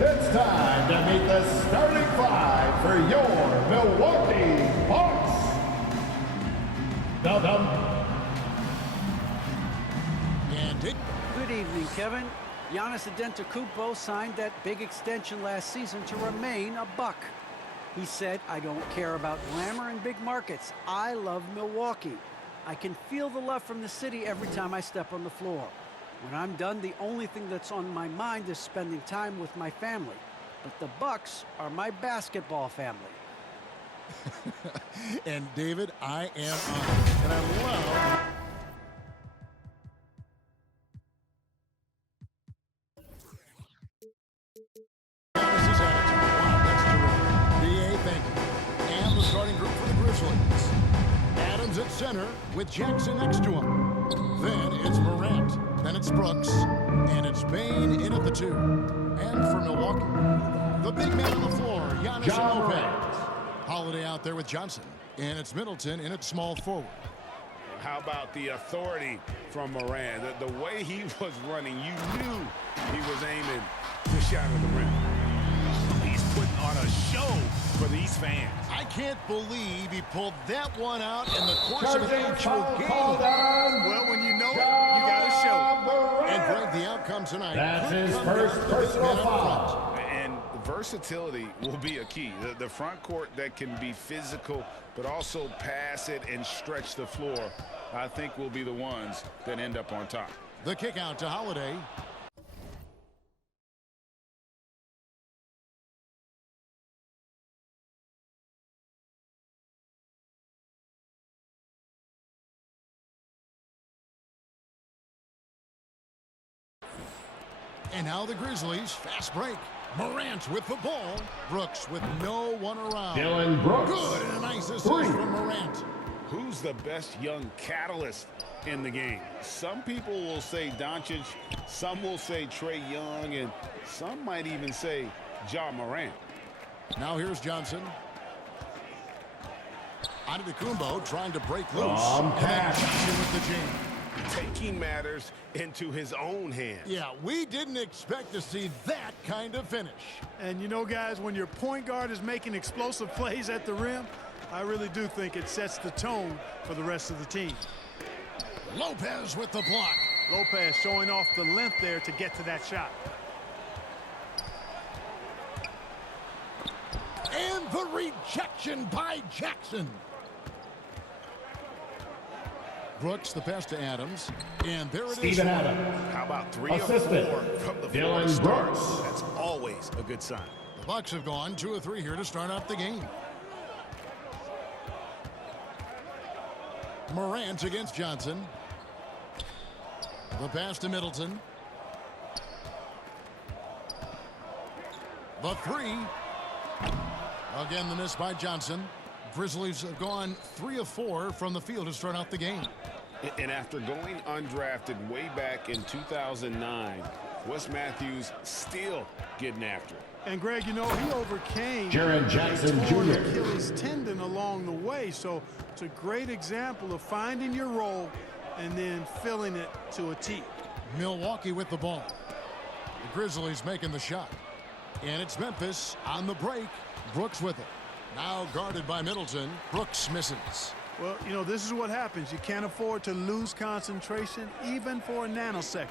It's time to meet the starting five for your Milwaukee Bucks. Good evening, Kevin. Giannis Antetokounmpo signed that big extension last season to remain a Buck. He said, "I don't care about glamour and big markets. I love Milwaukee. I can feel the love from the city every time I step on the floor. When I'm done, the only thing that's on my mind is spending time with my family. But the Bucks are my basketball family." And David, I am honored. And I love... Giannis's attitude. Wow, that's terrific. B.A., thank you. And the starting group for the Grizzlies. Adams at center with Jackson next to him. Then it's Morant. Then it's Brooks. And it's Bane in at the 2. And for Milwaukee, the big man on the floor, Giannis Lopez. Holiday out there with Johnson. And it's Middleton in at small forward. How about the authority from Morant? The way he was running, you knew he was aiming to shatter the rim. He's putting on a show for these fans. I can't believe he pulled that one out in the course of an actual game. Well, when you know it, you got to show it. And Greg, the outcome tonight. That's his first personal foul. And versatility will be a key. The front court that can be physical, but also pass it and stretch the floor, I think will be the ones that end up on top. The kick out to Holiday. And now the Grizzlies, fast break. Morant with the ball. Brooks with no one around. Dylan Brooks. Good, and a nice assist from Morant. Who's the best young catalyst in the game? Some people will say Doncic, some will say Trae Young, and some might even say Ja Morant. Now here's Johnson. Antetokounmpo trying to break loose. Long and then pass. Jackson with the jam. Taking matters into his own hands. Yeah, we didn't expect to see that kind of finish. And you know, guys, when your point guard is making explosive plays at the rim, I really do think it sets the tone for the rest of the team. Lopez with the block. Lopez showing off the length there to get to that shot. And the rejection by Jackson. Brooks, the pass to Adams. And there it is. Steven Adams. How about 3 Assistant, or 4 from the Dylan floor start? Brooks. That's always a good sign. The Bucks have gone 2 of 3 here to start off the game. Morant against Johnson. The pass to Middleton. The 3. Again, the miss by Johnson. Grizzlies have gone 3 of 4 from the field to start out the game. And after going undrafted way back in 2009, Wes Matthews still getting after it. And Greg, you know, he overcame Jaren Jackson a torn Jr. Achilles tendon along the way. So it's a great example of finding your role and then filling it to a T. Milwaukee with the ball. The Grizzlies making the shot. And it's Memphis on the break. Brooks with it. Now guarded by Middleton. Brooks misses. Well, you know, this is what happens. You can't afford to lose concentration even for a nanosecond.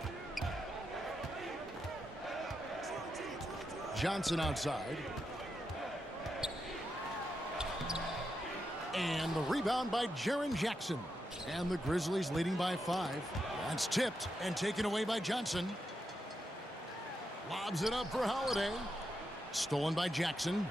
Johnson outside. And the rebound by Jaren Jackson. And the Grizzlies leading by 5. That's tipped and taken away by Johnson. Lobs it up for Holiday. Stolen by Jackson.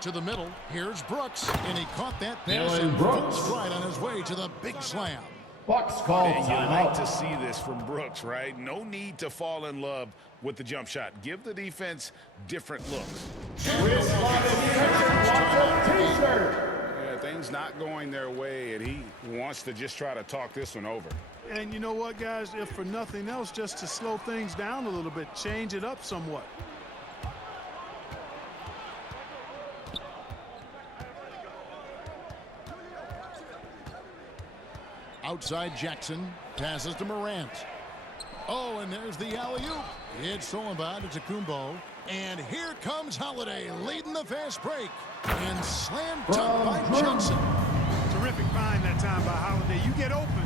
To the middle. Here's Brooks. And he caught that pass in full stride on his way to the big slam. Bucks call And you like timeout. to see this from Brooks, right? No need to fall in love with the jump shot. Give the defense different looks. Yeah, things not going their way, and he wants to just try to talk this one over. And you know what, guys? If for nothing else, just to slow things down a little bit, change it up somewhat. Outside Jackson. Passes to Morant. Oh, and there's the alley-oop. It's stolen by Antetokounmpo. And here comes Holiday leading the fast break. And slam dunk by Johnson. Terrific find that time by Holiday. You get open,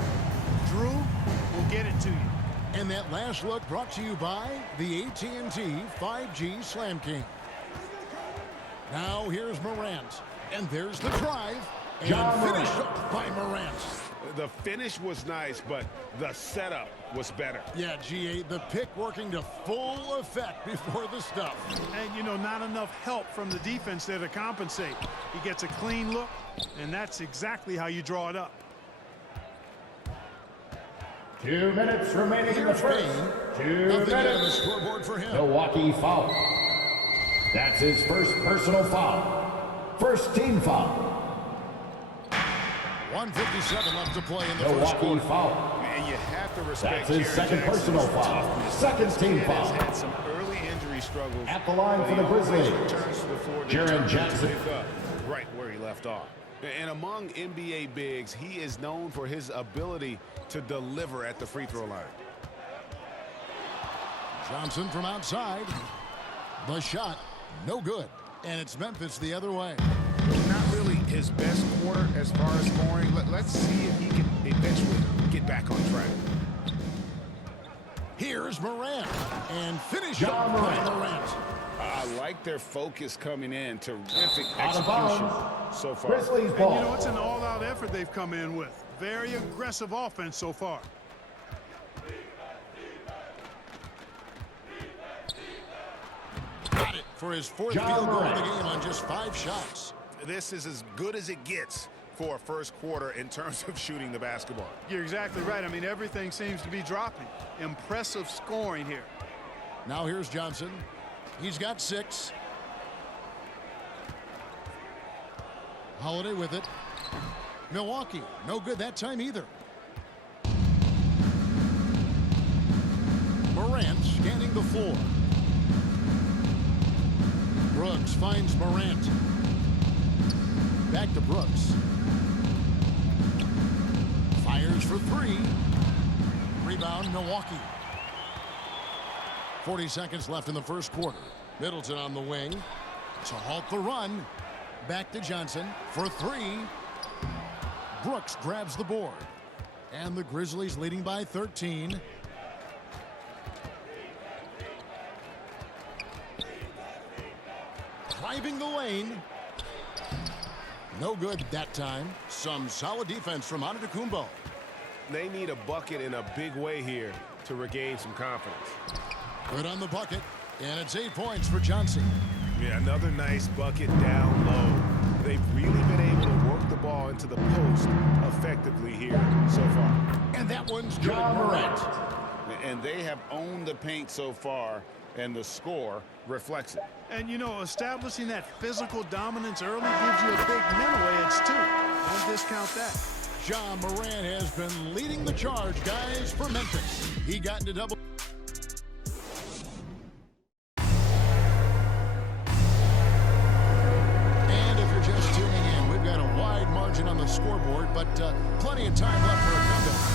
Drew will get it to you. And that last look brought to you by the AT&T 5G Slam King. Now here's Morant. And there's the drive. And finished up by Morant. The finish was nice, but the setup was better. Yeah, GA, the pick working to full effect before the stuff. And, you know, not enough help from the defense there to compensate. He gets a clean look, and that's exactly how you draw it up. 2 minutes remaining in the first. 2 Nothing on the minutes. scoreboard for him. Milwaukee foul. That's his first personal foul. First team foul. 1:57 left to play in the first Milwaukee quarter. foul. And you have to respect That's his Jaren second Jackson's personal foul. toughness. Second team This kid foul. has had some early injury struggles. At the line but for he the always Grizzlies. returns to the floor to Jaren determine to Jackson. pick up right where he left off. And among NBA bigs, he is known for his ability to deliver at the free throw line. Johnson from outside. The shot, no good. And it's Memphis the other way. Not really his best quarter as far as scoring. Let's see if he can eventually get back on track. Here's Morant. And finish John up by Morant. Morant. I like their focus coming in. Terrific Out of execution bounds. so far. Grizzlies And, you know, ball. it's an all-out effort they've come in with. Very aggressive offense so far. Got it for his fourth John field goal of Morant. the game on just 5 shots. This is as good as it gets for a first quarter in terms of shooting the basketball. You're exactly right. I mean, everything seems to be dropping. Impressive scoring here. Now here's Johnson. He's got 6. Holiday with it. Milwaukee, no good that time either. Morant scanning the floor. Brooks finds Morant. Back to Brooks. Fires for 3. Rebound, Milwaukee. 40 seconds left in the first quarter. Middleton on the wing to halt the run. Back to Johnson for 3. Brooks grabs the board. And the Grizzlies leading by 13. Driving the lane. No good that time. Some solid defense from Antetokounmpo. They need a bucket in a big way here to regain some confidence. Good on the bucket. And it's 8 points for Johnson. Yeah, another nice bucket down low. They've really been able to work the ball into the post effectively here so far. And that one's good. John Morant. And they have owned the paint so far, and the score reflects it. And, you know, establishing that physical dominance early gives you a big mental edge, too. Don't discount that. John Morant has been leading the charge, guys, for Memphis. He got into double. And if you're just tuning in, we've got a wide margin on the scoreboard, but plenty of time left for a comeback.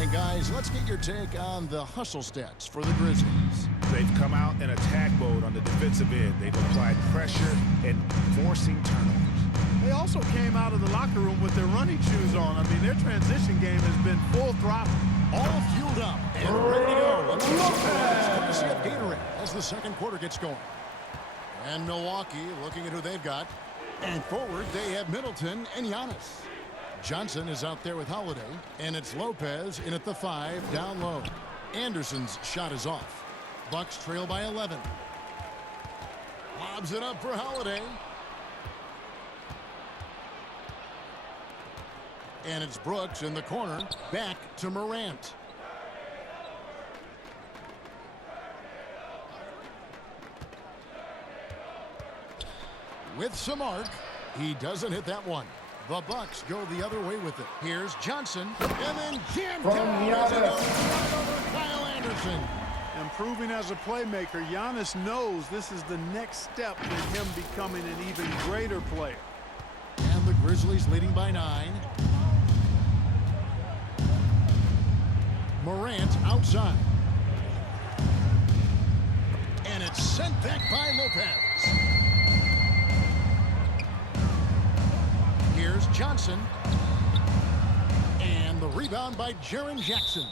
And guys, let's get your take on the hustle stats for the Grizzlies. They've come out in attack mode on the defensive end. They've applied pressure and forcing turnovers. They also came out of the locker room with their running shoes on. I mean, their transition game has been full throttle. All fueled up and ready to go. Let's get some courtesy of Gatorade as the second quarter gets going. And Milwaukee looking at who they've got. And forward, they have Middleton and Giannis. Johnson is out there with Holiday. And it's Lopez in at the 5, down low. Anderson's shot is off. Bucks trail by 11. Lobs it up for Holiday. And it's Brooks in the corner. Back to Morant. With some arc. He doesn't hit that one. The Bucks go the other way with it. Here's Johnson. And then jammed From down as it Giannis. goes right over Kyle Anderson. Improving as a playmaker, Giannis knows this is the next step in him becoming an even greater player. And the Grizzlies leading by 9. Morant outside. And it's sent back by Lopez. Here's Johnson. And the rebound by Jaren Jackson.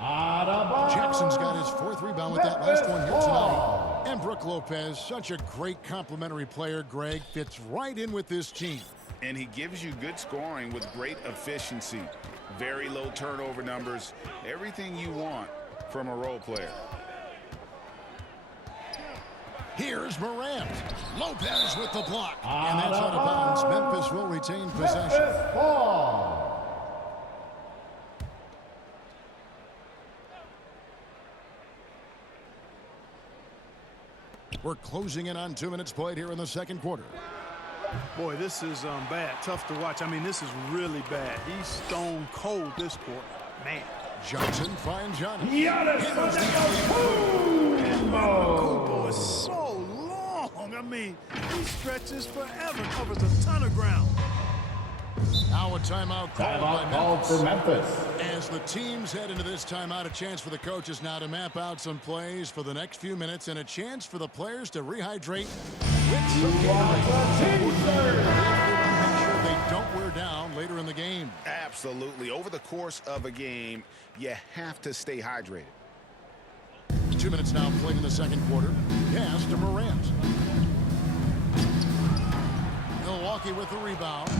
Jackson's got his 4th rebound with that last one here tonight. And Brook Lopez, such a great complimentary player, Greg, fits right in with this team. And he gives you good scoring with great efficiency. Very low turnover numbers. Everything you want from a role player. Here's Morant. Lopez with the block. And that's out of bounds. Memphis will retain possession. We're closing in on 2 minutes played here in the second quarter. Boy, this is bad. Tough to watch. I mean, this is really bad. He's stone cold this quarter. Man. Johnson finds Giannis. Kubo is so long. I mean, he stretches forever, covers a ton of ground. Now a timeout Called for Memphis. As the teams head into this timeout, a chance for the coaches now to map out some plays for the next few minutes and a chance for the players to rehydrate with some Gatorade. Make sure they don't wear down later in the game. Absolutely. Over the course of a game, you have to stay hydrated. 2 minutes now played in the second quarter. Pass to Morant. Milwaukee with the rebound.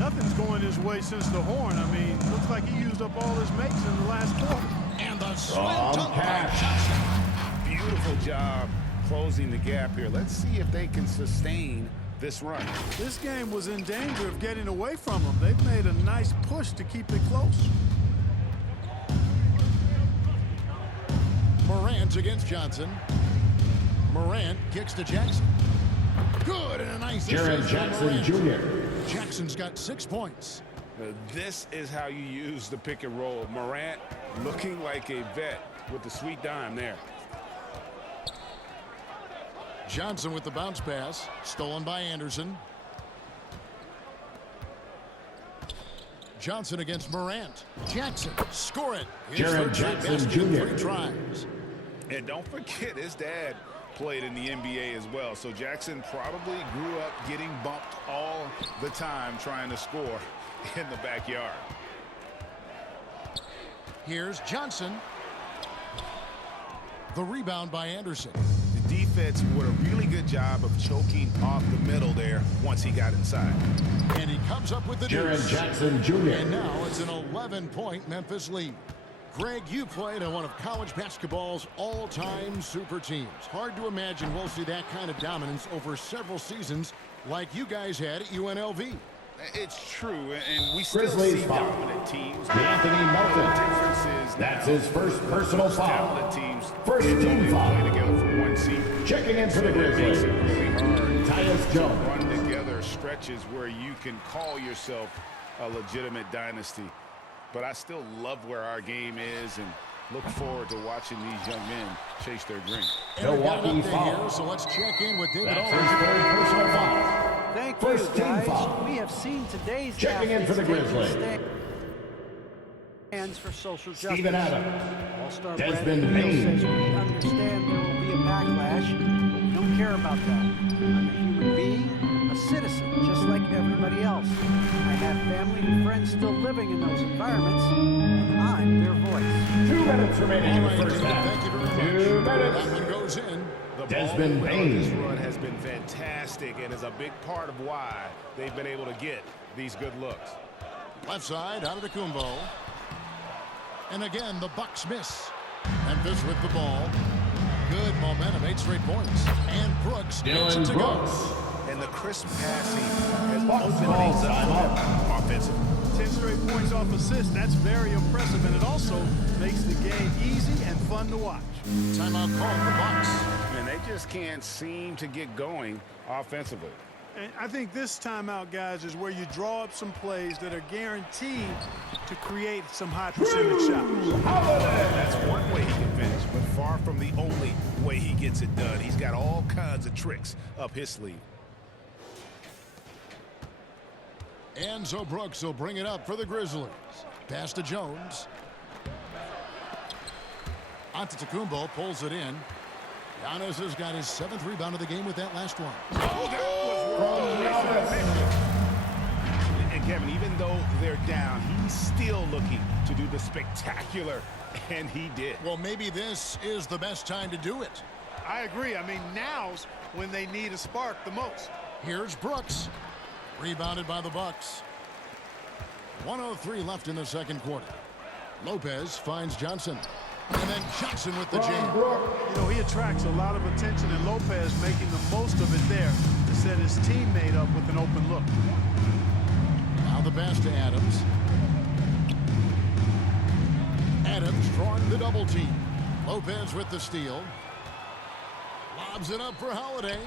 Nothing's going his way since the horn. I mean, looks like he used up all his makes in the last quarter. And the slam dunk by Johnson. Beautiful job closing the gap here. Let's see if they can sustain this run. This game was in danger of getting away from them. They've made a nice push to keep it close. Morant against Johnson. Morant kicks to Jackson. Good, and a nice Jaren Jackson Jr. Jackson's got 6 points. This is how you use the pick and roll. Morant looking like a vet with the sweet dime there. Johnson with the bounce pass. Stolen by Anderson. Johnson against Morant. Jackson, score it. Jaren Jackson Jr. 3 tries. And don't forget, his dad played in the NBA as well. So Jackson probably grew up getting bumped all the time trying to score in the backyard. Here's Johnson. The rebound by Anderson. The defense did a really good job of choking off the middle there once he got inside. And he comes up with the Jaren deuce. Jackson Jr. And now it's an 11-point Memphis lead. Greg, you played on one of college basketball's all-time super teams. Hard to imagine we'll see that kind of dominance over several seasons like you guys had at UNLV. It's true, and we still Grizzlies see foul. dominant teams. Anthony The Melton. difference is That's now his first personal foul. talented teams First they team only foul. play together for one season. Checking in for the It makes Grizzlies. it really hard Tyus to Jones. run together stretches where you can call yourself a legitimate dynasty. But I still love where our game is and look forward to watching these young men chase their dream. And we got an Milwaukee update foul. here, so let's check in with David That's Aldridge. his third personal foul. Thank First you, team guys. foul. We have seen today's Checking in for the athletes taking Grizzlies. stands for social justice. Steven Adams. All-Star Desmond Bradley Beal Bain. says we understand there will be a backlash, but we don't care about that. I'm a human being, a citizen, just like everybody else. I have family and friends still living in those environments, and I'm their voice. 2 minutes remaining in All the right, first David, half. thank you very much. 2 minutes. That one goes in. The Desmond ball movement on this Bain. run has been fantastic and is a big part of why they've been able to get these good looks. Left side, out of the Kumbo. And again, the Bucks miss. Memphis with the ball. Good momentum, 8 straight points. And Brooks gets it Dylan to Brooks. go. And the crisp passing has Bucks opened call things up timeout. offensively. 10 straight points off assists. That's very impressive, and it also makes the game easy and fun to watch. Timeout called for Bucks. And they just can't seem to get going offensively. And I think this timeout, guys, is where you draw up some plays that are guaranteed to create some high percentage shots. That's one way he can finish, but far from the only way he gets it done. He's got all kinds of tricks up his sleeve. And so Brooks will bring it up for the Grizzlies. Pass to Jones. Antetokounmpo pulls it in. Giannis has got his 7th rebound of the game with that last one. Oh, that was worth the and Kevin, even though they're down, he's still looking to do the spectacular, and he did. Well, maybe this is the best time to do it. I agree. I mean, now's when they need a spark the most. Here's Brooks. Rebounded by the Bucks. 1:03 left in the second quarter. Lopez finds Johnson. And then Johnson with the jam. You know, he attracts a lot of attention, and Lopez making the most of it there to set his teammate up with an open look. Now the pass to Adams. Adams drawing the double team. Lopez with the steal. Lobs it up for Holiday.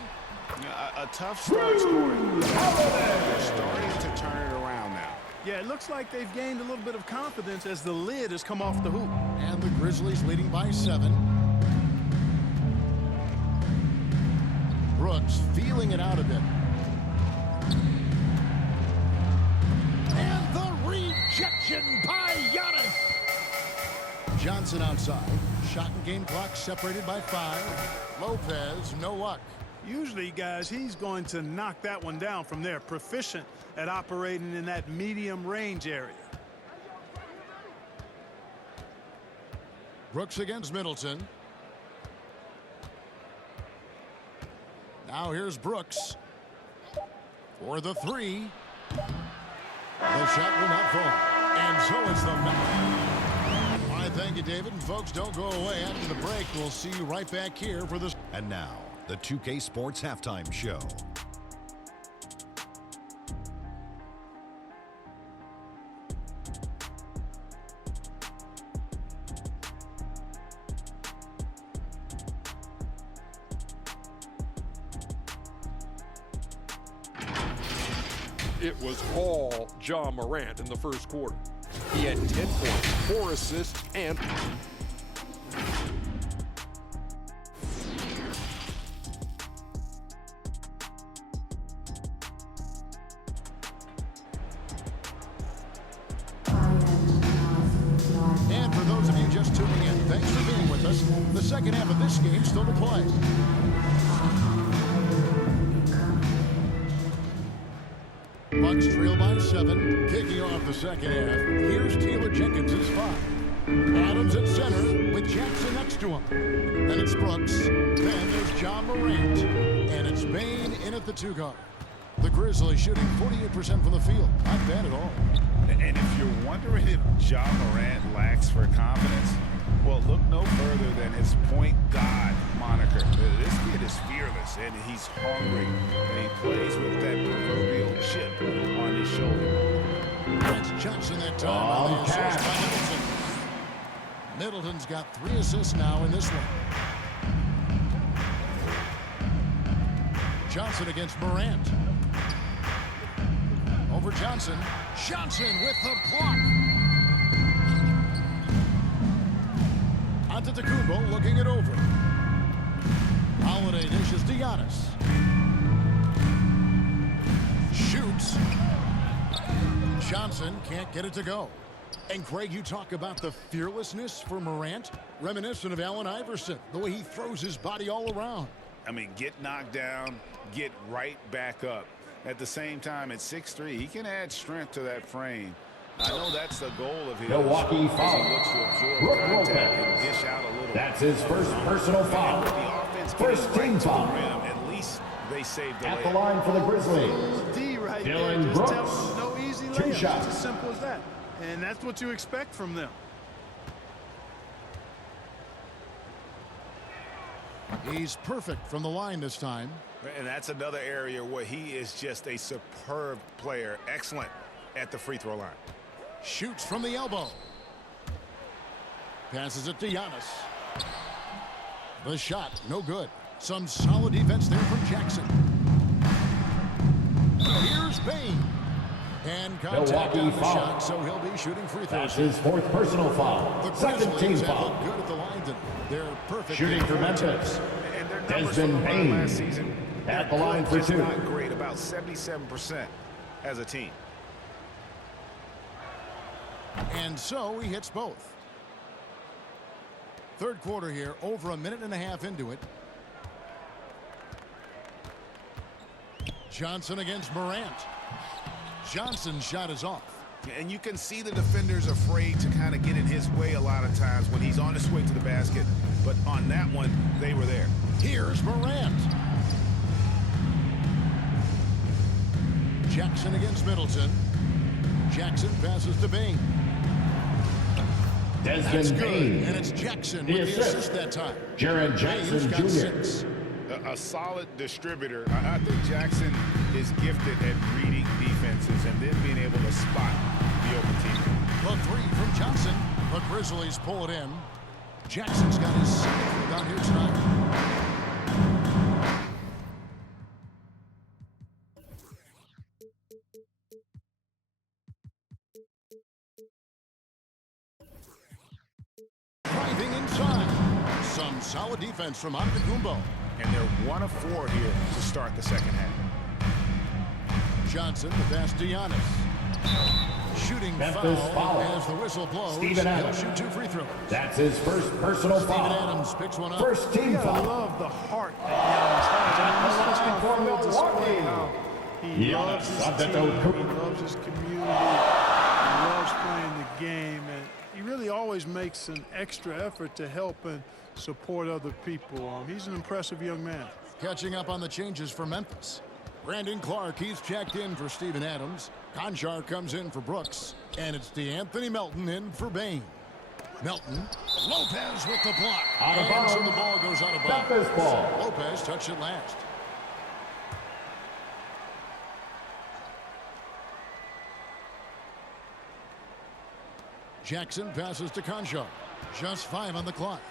A tough start scoring. They're starting to turn it around now. Yeah, it looks like they've gained a little bit of confidence as the lid has come off the hoop. And the Grizzlies leading by 7. Brooks feeling it out a bit. And the rejection by Giannis. Johnson outside. Shot and game clock separated by 5. Lopez, no luck. Usually, guys, he's going to knock that one down from there. Proficient at operating in that medium range area. Brooks against Middleton. Now here's Brooks for the 3. The shot will not fall. And so it's the match. All right, thank you, David. And folks, don't go away. After the break, we'll see you right back here for this. And now, the 2K Sports Halftime Show. It was all John Morant in the first quarter. He had 10 points, 4 assists, and for those of you just tuning in, thanks for being with us. The second half of this game still to play. Bucks trail by 7, kicking off the second half. Here's Taylor Jenkins' 5. Adams at center with Jackson next to him. Then it's Brooks. Then there's John Morant. And it's Bane in at the 2 guard. The Grizzlies shooting 48% from the field. Not bad at all. And if you're wondering if John Morant lacks for confidence, well, look no further than his point guard moniker. This kid is fearless, and he's hungry, and he plays with that proverbial chip on his shoulder. That's Johnson that time on the assist by Middleton. Middleton's got 3 assists now in this one. Johnson against Morant. Over Johnson. Johnson with the block. Antetokounmpo looking it over. Holiday dishes to Giannis. Shoots. Johnson can't get it to go. And Greg, you talk about the fearlessness for Morant, reminiscent of Allen Iverson, the way he throws his body all around. I mean, get knocked down, get right back up. At the same time, at 6'3", he can add strength to that frame. I know that's the goal of his. Milwaukee as foul. he looks to absorb Brook contact Lopez. and dish out a little. That's his first personal foul. With the offense First getting team right to the foul. rim, at least they saved the At the layup. line for the Grizzlies. D right Dylan there. Just tell Brooks. them no easy 2 layups. shots. It's as simple as that. And that's what you expect from them. He's perfect from the line this time. And that's another area where he is just a superb player. Excellent at the free throw line. Shoots from the elbow. Passes it to Giannis. The shot, no good. Some solid defense there from Jackson. Here's Bane. And contact Milwaukee on the foul. shot, so he'll be shooting free throws. That's his 4th personal foul. The Second team Grizzlies have foul. looked good at the line. They're perfect. Shooting for Memphis. And their numbers from Desmond the Bane last season, at they're the line good, for just 2. not great, about 77% as a team. And so he hits both. Third quarter here, over a minute and a half into it. Johnson against Morant. Johnson's shot is off. And you can see the defenders afraid to kind of get in his way a lot of times when he's on his way to the basket. But on that one, they were there. Here's Morant. Jackson against Middleton. Jackson passes to Bain. That's Desmond good, Bain. and it's Jackson The with the assist. assist that time. Jaron Jackson Bain's got Jr. 6. A solid distributor. I think Jackson is gifted at reading defenses and then being able to spot the open team. The 3 from Johnson. The Grizzlies pull it in. Jackson's got his 7th rebound here tonight. Driving inside. Some solid defense from Antetokounmpo. And they're 1 of 4 here to start the second half. Johnson to pass to Giannis. Shooting Memphis foul. as the whistle blows. Steven He'll Adams. shoot 2 free throws. That's his first personal Steven foul. Adams picks one up. First You team gotta foul. love the heart that Giannis has. I mean, For this is on full display Milwaukee. how he Giannis loves his Antetokounmpo. team, he loves his community, he loves playing the game, and he really always makes an extra effort to help and support other people. He's an impressive young man. Catching up on the changes for Memphis. Brandon Clark, he's checked in for Steven Adams. Conchar comes in for Brooks. And it's DeAnthony Melton in for Bain. Melton. Lopez with the block. Out of And so bounds. the ball goes out of bounds. Memphis ball. Lopez touched it last. Jackson passes to Conchar. Just 5 on the clock.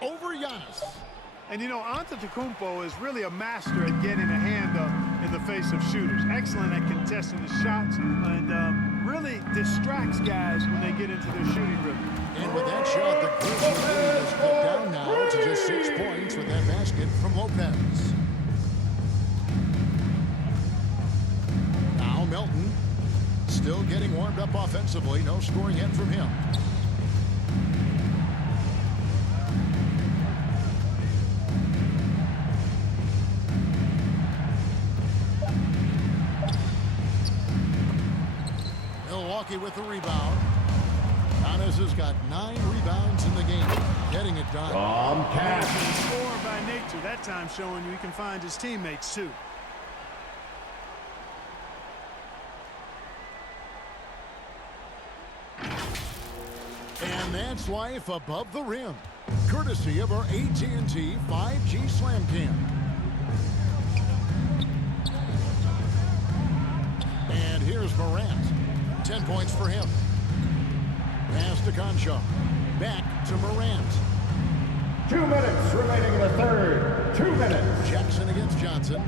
Over Giannis. And you know, Antetokounmpo is really a master at getting a hand up in the face of shooters. Excellent at contesting the shots and really distracts guys when they get into their shooting rhythm. And with that shot, the Grizzlies lead is cut down now to just 6 points with that basket from Lopez. Now Melton still getting warmed up offensively. No scoring yet from him. Milwaukee with the rebound. Giannis has got 9 rebounds in the game. Getting it done. Cash. He's a scorer by nature. That time showing you he can find his teammates too. And that's life above the rim. Courtesy of our AT&T 5G Slam Cam. And here's Morant. 10 points for him. Pass to Conchar. Back to Morant. 2 minutes remaining in the third. 2 minutes. Jackson against Johnson.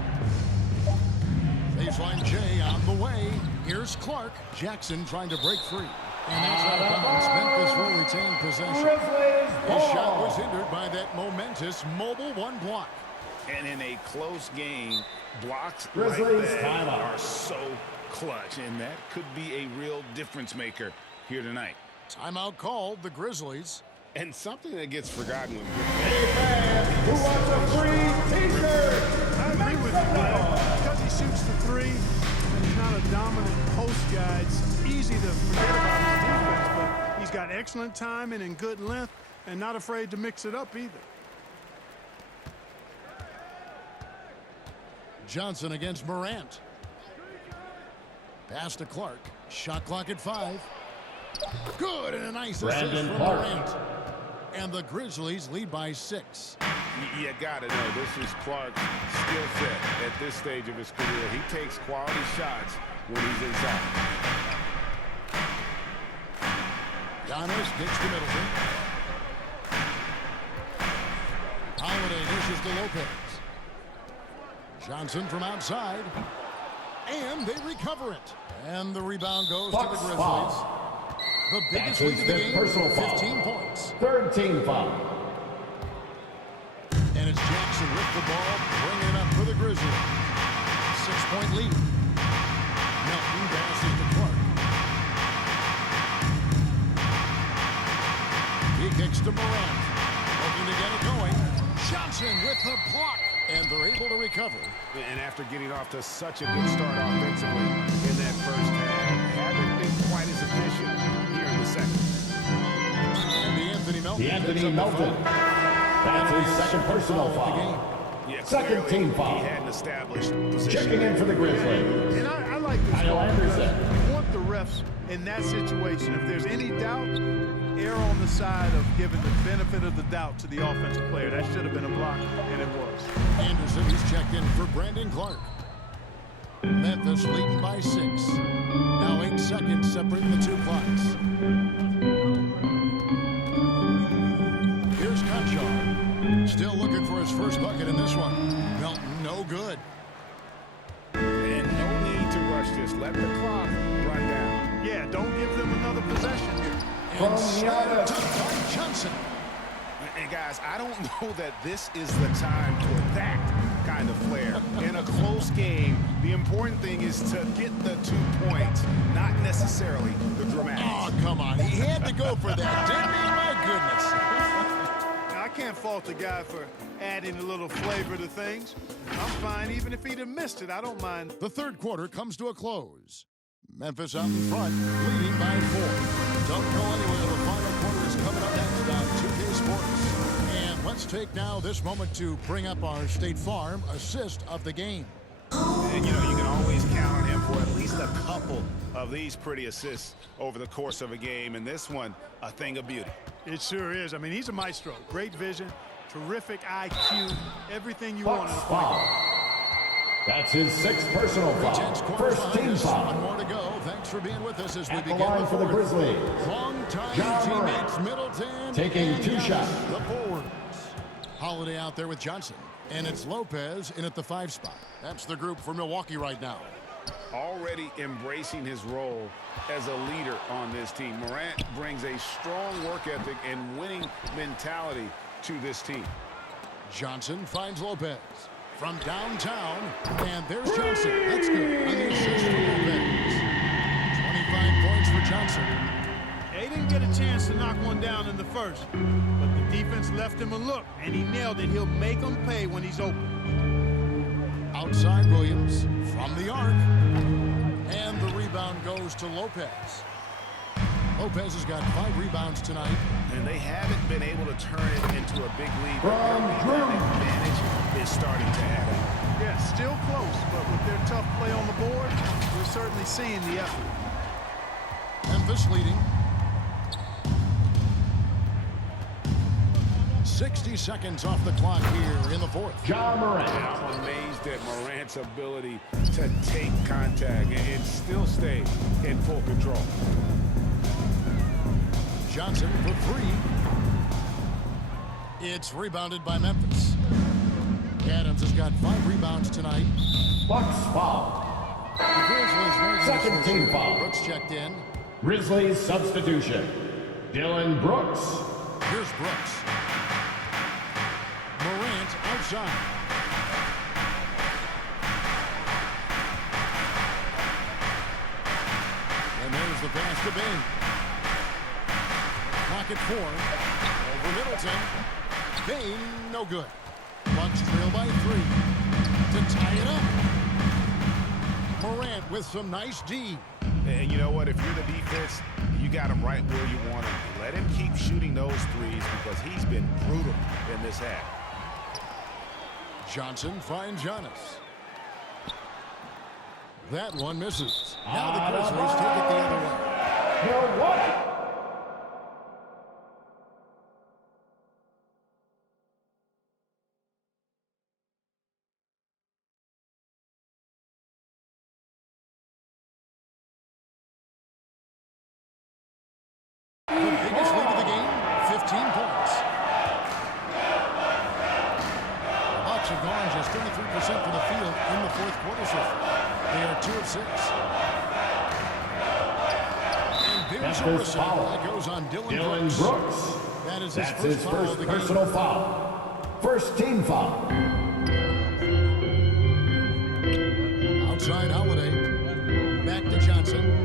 Baseline J on the way. Here's Clark. Jackson trying to break free. And that's out of bounds. Memphis will retain possession. Grizzlies His shot ball. was hindered by that momentous mobile 1 block. And in a close game, blocks Grizzlies like that timeout. are so clutch, and that could be a real difference maker here tonight. Timeout called, the Grizzlies. And something that gets forgotten when Hey fans, who wants a free t-shirt? I agree with you, Brad. Because he shoots the 3 and he's not a dominant post guy, it's easy to forget about his defense, but he's got excellent timing and good length and not afraid to mix it up either. Johnson against Morant. Pass to Clark. Shot clock at 5. Good, and a nice assist Brandon from Clark. Morant. And the Grizzlies lead by 6. you got to know this is Clark's skill set at this stage of his career. He takes quality shots when he's inside. Giannis kicks to Middleton. Holiday dishes to Lopez. Johnson from outside. And they recover it. And the rebound goes to the Bucks Grizzlies. foul. The biggest That's lead his of the fifth game, personal foul. 15 points. Third team foul. And it's Jackson with the ball, bringing it up for the Grizzlies. 6-point lead. Melton passes to Clark. to Morant. Looking to get it going. Johnson with the block. And they're able to recover. And after getting off to such a good start offensively in that first half, haven't been quite as efficient here in the second. And the Anthony Melton. That's his second personal foul. Yeah, Second team foul. He had an established position. Checking in for the Grizzlies. And I like this. Kyle Anderson. You want the refs in that situation. If there's any doubt, err on the side of giving the benefit of the doubt to the offensive player. That should have been a block, and it was. Anderson is checked in for Brandon Clark. Memphis leading by 6. Now 8 seconds separating the two clocks. Here's Conchar. Still looking for his first bucket in this one. Melton, no good. And no need to rush this. Let the clock run down. Yeah, don't give them another possession here. From And the to Johnson. And guys, I don't know that this is the time for that kind of flair. In a close game, the important thing is to get the 2 points, not necessarily the dramatics. Oh, come on. He had to go for that, didn't he? My goodness. Now, I can't fault the guy for adding a little flavor to things. I'm fine even if he'd have missed it. I don't mind. The third quarter comes to a close. Memphis out in front, leading by 4. Don't go anywhere. The final quarter is coming up next on 2K Sports. And let's take now this moment to bring up our State Farm assist of the game. And, you know, you can always count on him for at least a couple of these pretty assists over the course of a game. And this one, a thing of beauty. It sure is. I mean, he's a maestro. Great vision, terrific IQ, everything you want in a point guard. That's his 6th personal foul. First team foul. One more to go. Thanks for being with us as we At the begin line the for the fourth. Grizzlies. Long-time John teammates Morant. Middleton Taking and 2 Giannis, shots. the forwards. Holiday out there with Johnson. And it's Lopez in at the 5 spot. That's the group for Milwaukee right now. Already embracing his role as a leader on this team. Morant brings a strong work ethic and winning mentality to this team. Johnson finds Lopez from downtown, and there's Johnson. That's good on the assist for Lopez. 25 points for Johnson. They didn't get a chance to knock one down in the first, but the defense left him a look, and he nailed it. He'll make them pay when he's open. Outside Williams from the arc, and the rebound goes to Lopez. Lopez has got 5 rebounds tonight. And they haven't been able to turn it into a big lead. From That advantage is starting to add up. Yeah, still close, but with their tough play on the board, we're certainly seeing the effort. Memphis leading. 60 seconds off the clock here in the fourth. John Morant. I'm amazed at Morant's ability to take contact and still stay in full control. Johnson for 3. It's rebounded by Memphis. Adams has got 5 rebounds tonight. Bucks foul. The Grizzlies Second team foul. Brooks checked in. Grizzlies substitution. Dylan Brooks. Here's Brooks. Morant outside. And there's the pass to Bain. Clock at 4. Over Middleton. Bain, no good. Bucks trail by 3. To tie it up. Morant with some nice D. And you know what? If you're the defense, you got him right where you want him. Let him keep shooting those threes because he's been brutal in this half. Johnson finds Giannis. That one misses. Now the Grizzlies take it the other way. Milwaukee. The biggest lead of the game, 15 points. The Bucks have gone just 33% from the field in the fourth quarter so far. They are 2 of 6. And there's a Memphis whistle foul. that goes on Dylan Brooks. That is That's his his first foul first of the game. personal foul. First team foul. Outside Holiday. Back to Johnson.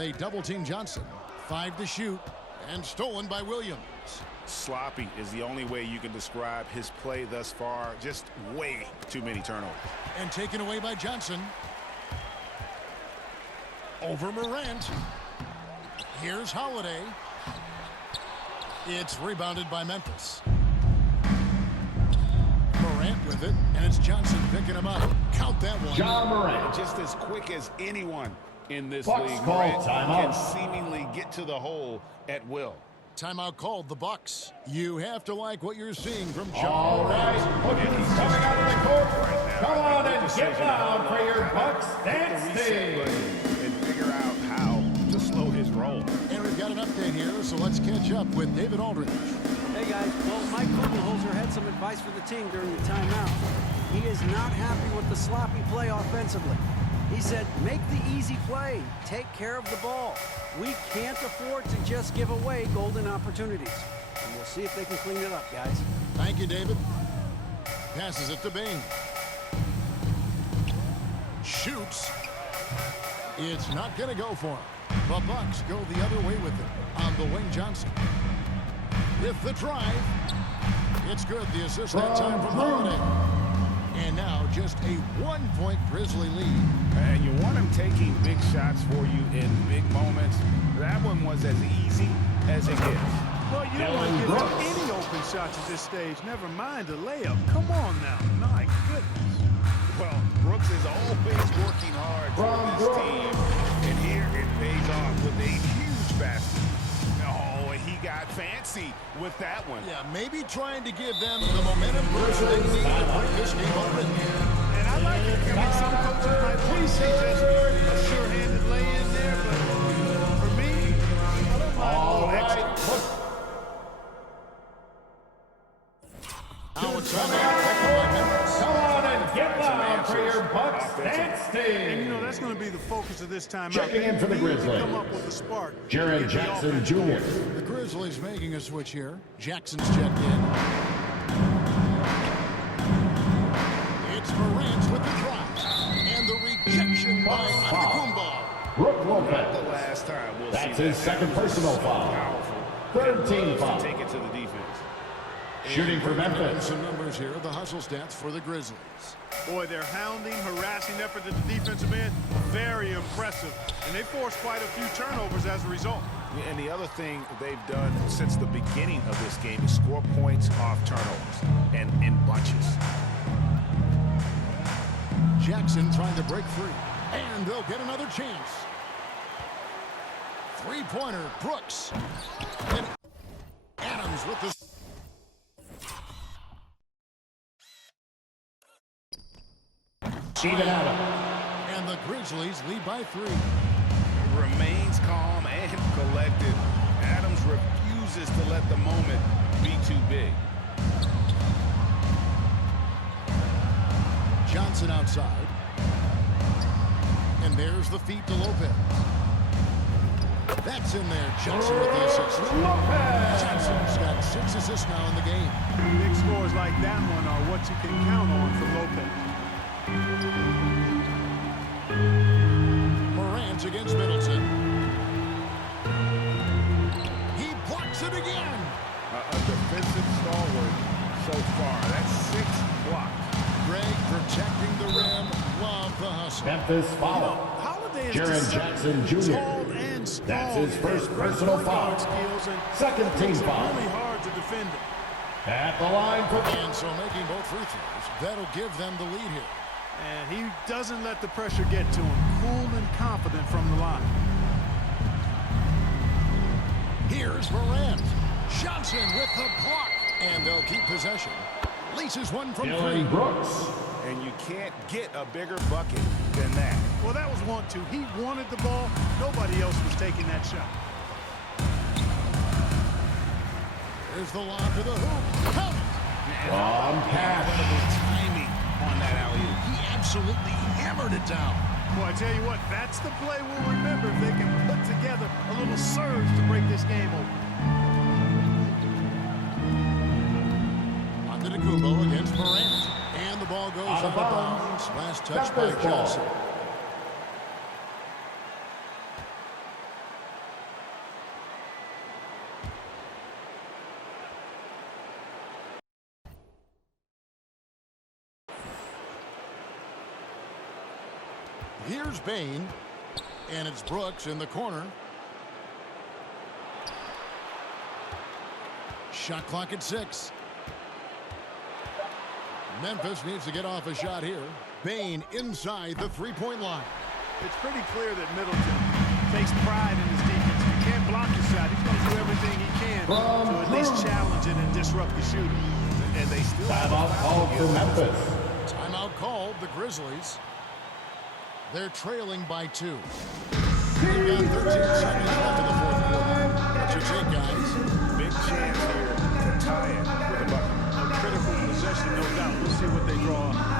They double-team Johnson. 5 to shoot. And stolen by Williams. Sloppy is the only way you can describe his play thus far. Just way too many turnovers. And taken away by Johnson. Over Morant. Here's Holiday. It's rebounded by Memphis. Morant with it, and it's Johnson picking him up. Count that one. John Morant. Just as quick as anyone in this Bucks league, call Morant can timeout. seemingly get to the hole at will. Timeout called the Bucks. You have to like what you're seeing from John All Morant. right, Bookies coming out of the court. Come on and get down for your Bucks dance team. And figure out how to slow his roll. And we've got an update here, so let's catch up with David Aldridge. Hey guys, well, Mike Budenholzer had some advice for the team during the timeout. He is not happy with the sloppy play offensively. He said, make the easy play. Take care of the ball. We can't afford to just give away golden opportunities. And we'll see if they can clean it up, guys. Thank you, David. Passes it to Bain. Shoots. It's not going to go for him. The Bucks go the other way with it. On the wing, Johnson. With the drive. It's good. The assist that time from Holiday. And now just a 1-point Grizzly lead. And you want him taking big shots for you in big moments. That one was as easy as it gets. Well, you don't want to give up any open shots at this stage. Never mind a layup. Come on now. My goodness. Well, Brooks is always working hard for this team. And here it pays off with a huge basket. Oh, he got fancy with that one. Yeah, maybe trying to give them the momentum boost they need to bring this game open. And I like it. I mean, some coaches might want to see just a sure-handed lay-in there, but for me, I don't mind a little extra. Now it's on the Come on and get down for your Bucks dance And, you team. know, that's going to be the focus of this timeout. Checking in for the They need to Grizzlies. come up with a spark. Jaren Get the Jackson offense Jr. going. The Grizzlies making a switch here. Jackson's checked in. It's Morant with the drive. And the rejection by Antetokounmpo. Brook The Lopez. last time we'll That's see his that. second personal foul. Powerful. Third team Loves to foul. Take it to the defense. Shooting for And Memphis. some numbers here. The hustle stats for the Grizzlies. Boy, their hounding, harassing effort at the defensive end, very impressive. And they forced quite a few turnovers as a result. And the other thing they've done since the beginning of this game is score points off turnovers and in bunches. Jackson trying to break free. And they'll get another chance. Three-pointer, Brooks. And Adams with the... Steven Adams. And the Grizzlies lead by 3. Remains calm and collected. Adams refuses to let the moment be too big. Johnson outside. And there's the feed to Lopez. That's in there. Johnson with the assist. Lopez. Johnson's got 6 assists now in the game. Big scores like that one are what you can count on for Lopez. Morant against Middleton. He blocks it again. A defensive stalwart so far. That's 6 blocks. Greg protecting the rim. Love the hustle. Memphis foul. Holiday is Jaren Jackson Jr. tall and strong. That's his first personal foul. Skills and Second team makes it foul. really hard to defend it. At the line for And so making both free throws. That'll give them the lead here. And he doesn't let the pressure get to him. Cool and confident from the line. Here's Morant. Johnson with the block. And they'll keep possession. Leases one from 3. Dylan Brooks. And you can't get a bigger bucket than that. Well, that was 1-2. He wanted the ball. Nobody else was taking that shot. Here's the lob to the hoop. Count it. Long pass. Timing on that alley-oop. He absolutely hammered it down. Boy, I tell you what, that's the play we'll remember if they can put together a little surge to break this game open. Antetokounmpo against Morant. And the ball goes out of bounds. Last touch by Memphis ball. Johnson. Here's Bain. And it's Brooks in the corner. Shot clock at 6. Memphis needs to get off a shot here. Bain inside the three-point line. It's pretty clear that Middleton takes pride in his defense. If he can't block the shot, he's going to do everything he can to at least challenge it and disrupt the shooter. And they still have Timeout called for Memphis. Timeout called, the Grizzlies. They're trailing by 2. They've got 13 seconds left in the fourth quarter. What's your take, guys? big chance here to tie it with a bucket. A critical possession, no doubt. We'll see what they draw up.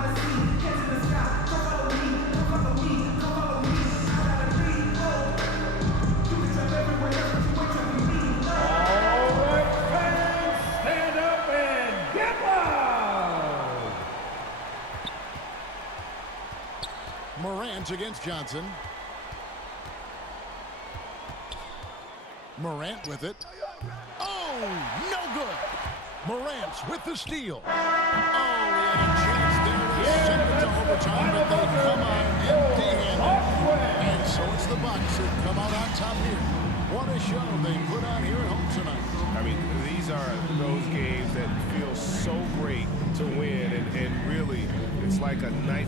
Morant against Johnson. Morant with it. Oh, no good. Morant with the steal. Oh, he had a chance there to send it to overtime, but they come out empty-handed. And so it's the Bucks that come out on top here. What a show they put on here at home tonight. I mean, these are those games that feel so great to win, and really, it's like a night